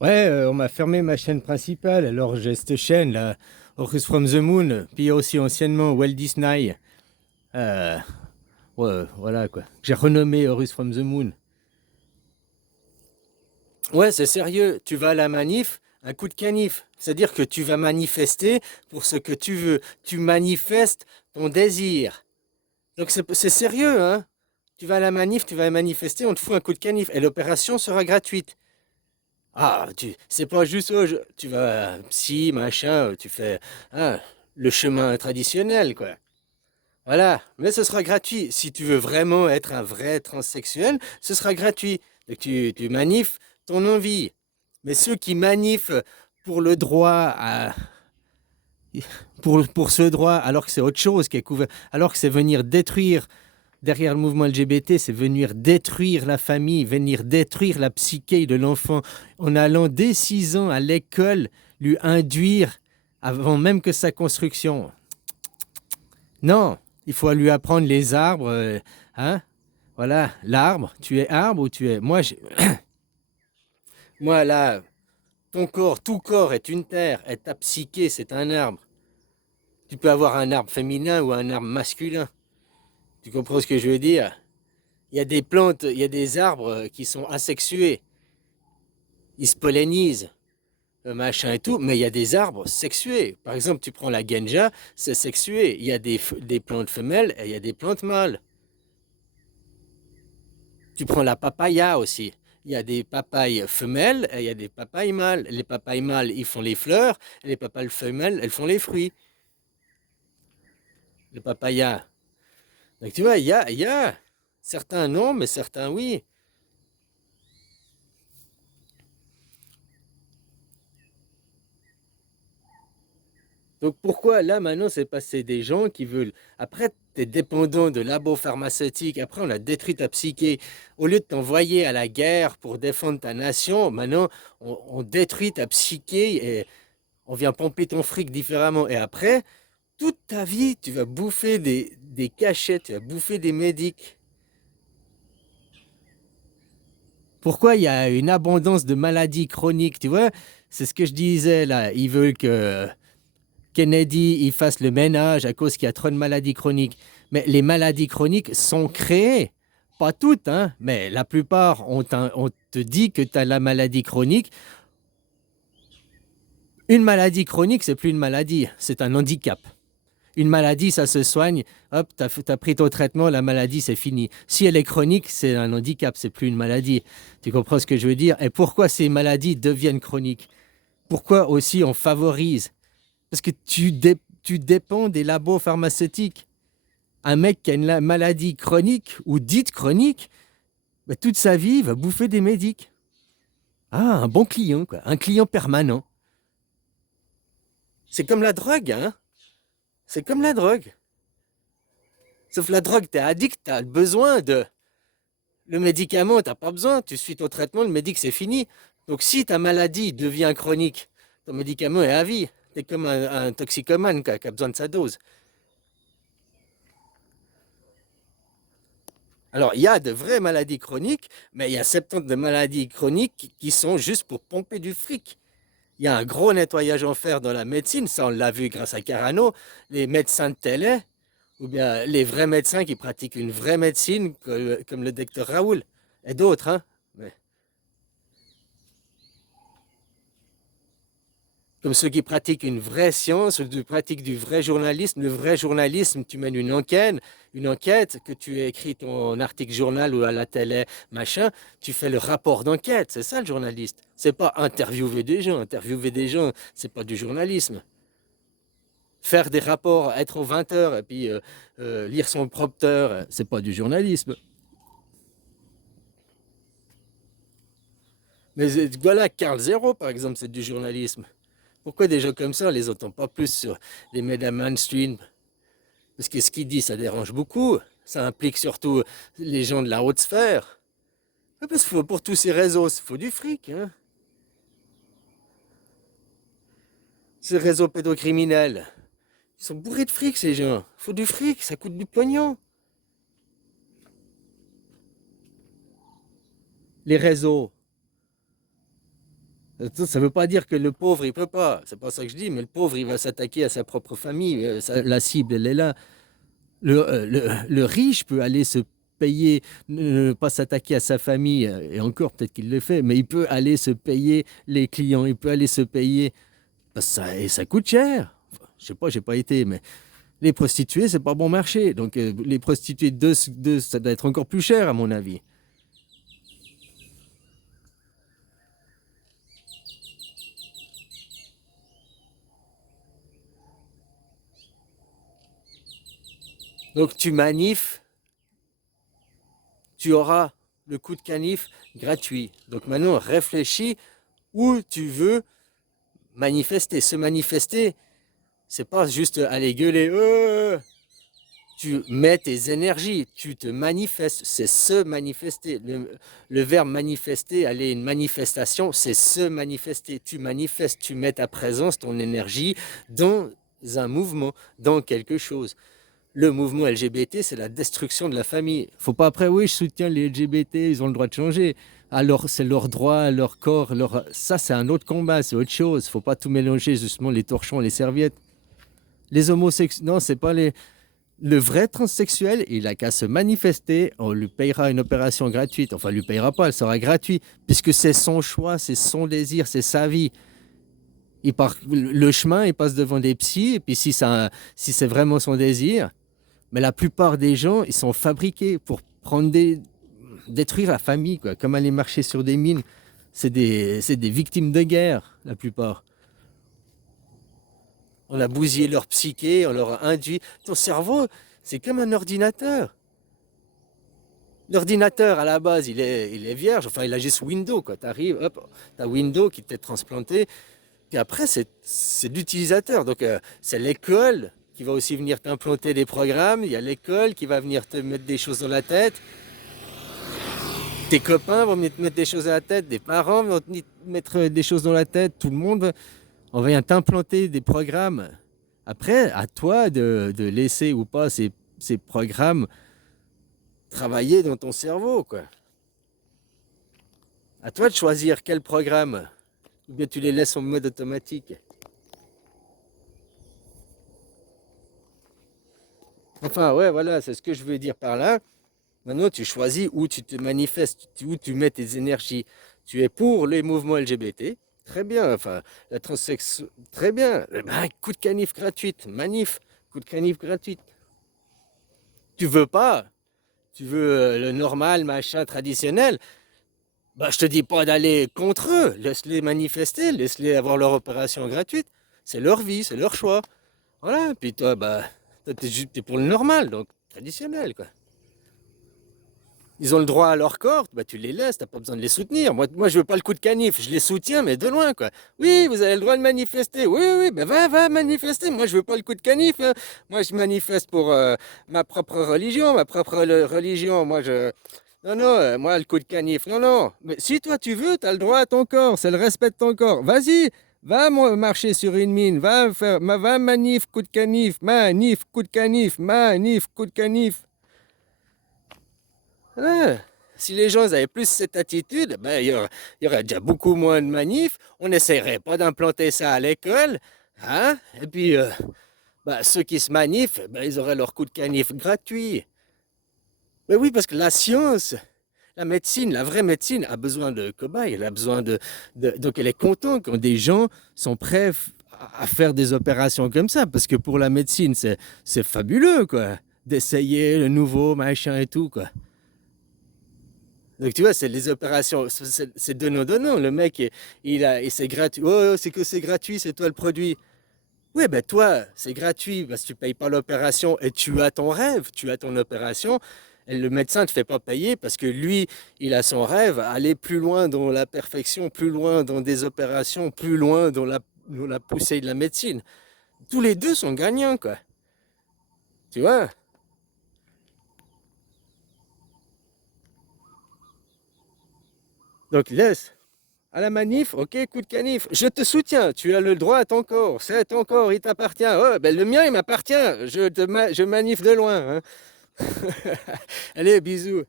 Ouais, on m'a fermé ma chaîne principale, alors j'ai cette chaîne là, Horus from the Moon, puis il y a aussi anciennement Walt Disney. Euh, ouais, voilà quoi. J'ai renommé Horus from the Moon. Ouais, c'est sérieux, tu vas à la manif, un coup de canif. C'est-à-dire que tu vas manifester pour ce que tu veux. Tu manifestes ton désir. Donc c'est sérieux, hein? Tu vas à la manif, tu vas manifester, on te fout un coup de canif. Et l'opération sera gratuite. Ah, c'est pas juste, oh, tu vas, psy, machin, tu fais hein, le chemin traditionnel, quoi. Voilà, mais ce sera gratuit. Si tu veux vraiment être un vrai transsexuel, ce sera gratuit. Donc tu manifes ton envie. Mais ceux qui manifent pour le droit à, pour ce droit, alors que c'est autre chose qui est couvert, alors que c'est venir détruire derrière le mouvement LGBT, c'est venir détruire la famille, venir détruire la psyché de l'enfant en allant dès 6 ans à l'école lui induire avant même que sa construction. Non, il faut lui apprendre les arbres. Hein? Voilà, l'arbre, tu es arbre ou tu es... Moi là, ton corps, tout corps est une terre, et ta psyché, c'est un arbre. Tu peux avoir un arbre féminin ou un arbre masculin. Tu comprends ce que je veux dire? Il y a des plantes, il y a des arbres qui sont asexués. Ils se pollinisent, machin et tout, mais il y a des arbres sexués. Par exemple, tu prends la genja, c'est sexué. Il y a des plantes femelles et il y a des plantes mâles. Tu prends la papaya aussi. Il y a des papayes femelles et il y a des papayes mâles. Les papayes mâles, ils font les fleurs, et les papayes femelles, elles font les fruits. Le papaya. Donc tu vois, il y a certains non, mais certains oui. Donc pourquoi là maintenant c'est passé des gens qui veulent. Après, tu es dépendant de labos pharmaceutiques, après on a détruit ta psyché. Au lieu de t'envoyer à la guerre pour défendre ta nation, maintenant on détruit ta psyché et on vient pomper ton fric différemment. Et après, toute ta vie, tu vas bouffer des cachets, tu vas bouffer des médics. Pourquoi il y a une abondance de maladies chroniques, tu vois? C'est ce que je disais là. Ils veulent que Kennedy il fasse le ménage à cause qu'il y a trop de maladies chroniques. Mais les maladies chroniques sont créées. Pas toutes, hein, mais la plupart, on te dit que tu as la maladie chronique. Une maladie chronique, c'est plus une maladie, c'est un handicap. Une maladie, ça se soigne, hop, tu as pris ton traitement, la maladie, c'est fini. Si elle est chronique, c'est un handicap, c'est plus une maladie. Tu comprends ce que je veux dire? Et pourquoi ces maladies deviennent chroniques? Pourquoi aussi on favorise? Parce que tu dépends des labos pharmaceutiques. Un mec qui a une maladie chronique ou dite chronique, bah, toute sa vie, il va bouffer des médics. Ah, un bon client, quoi. Un client permanent. C'est comme la drogue, hein. C'est comme la drogue. Sauf la drogue, t'es addict, t'as besoin de... Le médicament, t'as pas besoin. Tu suis ton traitement, le médic, c'est fini. Donc si ta maladie devient chronique, ton médicament est à vie. T'es comme un toxicomane qui a besoin de sa dose. Alors, il y a de vraies maladies chroniques, mais il y a 70 de maladies chroniques qui sont juste pour pomper du fric. Il y a un gros nettoyage en fer dans la médecine, ça on l'a vu grâce à Carano, les médecins de télé, ou bien les vrais médecins qui pratiquent une vraie médecine, comme le docteur Raoul, et d'autres, hein. Comme ceux qui pratiquent une vraie science, ou qui pratiquent du vrai journalisme. Le vrai journalisme, tu mènes une enquête, que tu écris ton article journal ou à la télé, machin, tu fais le rapport d'enquête, c'est ça le journaliste. C'est pas interviewer des gens, c'est pas du journalisme. Faire des rapports, être aux 20 heures et puis lire son prompteur, c'est pas du journalisme. Mais voilà, Carl Zero, par exemple, c'est du journalisme. Pourquoi des gens comme ça, on les entend pas plus sur les médias mainstream? Parce que ce qu'il dit, ça dérange beaucoup. Ça implique surtout les gens de la haute sphère. Parce que pour tous ces réseaux, il faut du fric. Hein. Ces réseaux pédocriminels, ils sont bourrés de fric, ces gens. Il faut du fric, ça coûte du pognon. Les réseaux, Ça ne veut pas dire que le pauvre, il peut pas. C'est pas ça que je dis, mais le pauvre, il va s'attaquer à sa propre famille. La cible, elle est là. Le riche peut aller se payer, ne pas s'attaquer à sa famille, et encore peut-être qu'il le fait, mais il peut aller se payer les clients, il peut aller se payer, et ça coûte cher. Enfin, je sais pas, j'ai pas été, mais les prostituées, c'est pas bon marché. Donc les prostituées ça doit être encore plus cher à mon avis. Donc tu manifes, tu auras le coup de canif gratuit. Donc maintenant, réfléchis où tu veux manifester. Se manifester, c'est pas juste aller gueuler. Tu mets tes énergies, tu te manifestes, c'est se manifester. Le verbe manifester, aller une manifestation, c'est se manifester. Tu manifestes, tu mets ta présence, ton énergie dans un mouvement, dans quelque chose. Le mouvement LGBT, c'est la destruction de la famille. Faut pas après, oui, je soutiens les LGBT, ils ont le droit de changer. Alors, c'est leur droit, leur corps, ça, c'est un autre combat, c'est autre chose. Faut pas tout mélanger, justement, les torchons, les serviettes. Les homosexuels, non, c'est pas les. Le vrai transsexuel, il a qu'à se manifester, on lui payera une opération gratuite. Enfin, on lui payera pas, elle sera gratuite, puisque c'est son choix, c'est son désir, c'est sa vie. Le chemin, il passe devant des psys, et puis si c'est vraiment son désir, mais la plupart des gens, ils sont fabriqués pour détruire la famille, quoi. Comme aller marcher sur des mines. C'est des victimes de guerre, la plupart. On a bousillé leur psyché, on leur a induit. Ton cerveau, c'est comme un ordinateur. L'ordinateur, à la base, il est vierge. Enfin, il a juste Windows, quoi. Tu arrives, hop, tu as Windows qui t'est transplanté. Puis après, c'est l'utilisateur. Donc, c'est l'école qui va aussi venir t'implanter des programmes. Il y a l'école qui va venir te mettre des choses dans la tête. Tes copains vont venir te mettre des choses dans la tête. Des parents vont te mettre des choses dans la tête. Tout le monde, on vient t'implanter des programmes. Après, à toi de laisser ou pas ces programmes travailler dans ton cerveau, quoi. À toi de choisir quel programme. Ou bien tu les laisses en mode automatique. Enfin, ouais, voilà, c'est ce que je veux dire par là. Maintenant, tu choisis où tu te manifestes, où tu mets tes énergies. Tu es pour les mouvements LGBT, très bien. Enfin, la transsexualité, très bien. Eh ben, coup de canif gratuite, manif, coup de canif gratuite. Tu veux pas, tu veux le normal, machin, traditionnel. Bah, je te dis pas d'aller contre eux. Laisse-les manifester, laisse-les avoir leur opération gratuite. C'est leur vie, c'est leur choix. Voilà. Puis toi, bah, toi, t'es pour le normal, donc traditionnel, quoi. Ils ont le droit à leur corps, bah tu les laisses, t'as pas besoin de les soutenir. Moi, je veux pas le coup de canif, je les soutiens, mais de loin, quoi. Oui, vous avez le droit de manifester. Oui, oui, ben va manifester. Moi, je veux pas le coup de canif, hein. Moi, je manifeste pour ma propre religion, religion. Non, non, moi, le coup de canif, non, non. Mais si toi, tu veux, t'as le droit à ton corps, c'est le respect de ton corps. Vas-y, va marcher sur une mine, va manif, coup de canif, manif, coup de canif, manif, coup de canif. Ouais. Si les gens avaient plus cette attitude, ben, il y aurait déjà beaucoup moins de manifs. On n'essaierait pas d'implanter ça à l'école. Hein? Et puis, ben, ceux qui se manifent, ben, ils auraient leur coup de canif gratuit. Mais oui, parce que la science, la médecine, la vraie médecine a besoin de cobayes. Elle a besoin donc elle est contente quand des gens sont prêts à faire des opérations comme ça. Parce que pour la médecine, c'est fabuleux, quoi. D'essayer le nouveau, machin et tout, quoi. Donc tu vois, c'est les opérations, c'est donnant-donnant. Le mec, et c'est gratuit. Oh, c'est que c'est gratuit, c'est toi le produit. Oui, ben toi, c'est gratuit parce que tu payes pas l'opération et tu as ton rêve, tu as ton opération. Et le médecin ne te fait pas payer parce que lui, il a son rêve, aller plus loin dans la perfection, plus loin dans des opérations, plus loin dans la poussée de la médecine. Tous les deux sont gagnants, quoi. Tu vois? Donc laisse. À la manif, ok, coup de canif. Je te soutiens, tu as le droit à ton corps. C'est ton corps, il t'appartient. Oh, ben le mien, il m'appartient. Je manif de loin, hein. Allez, bisous.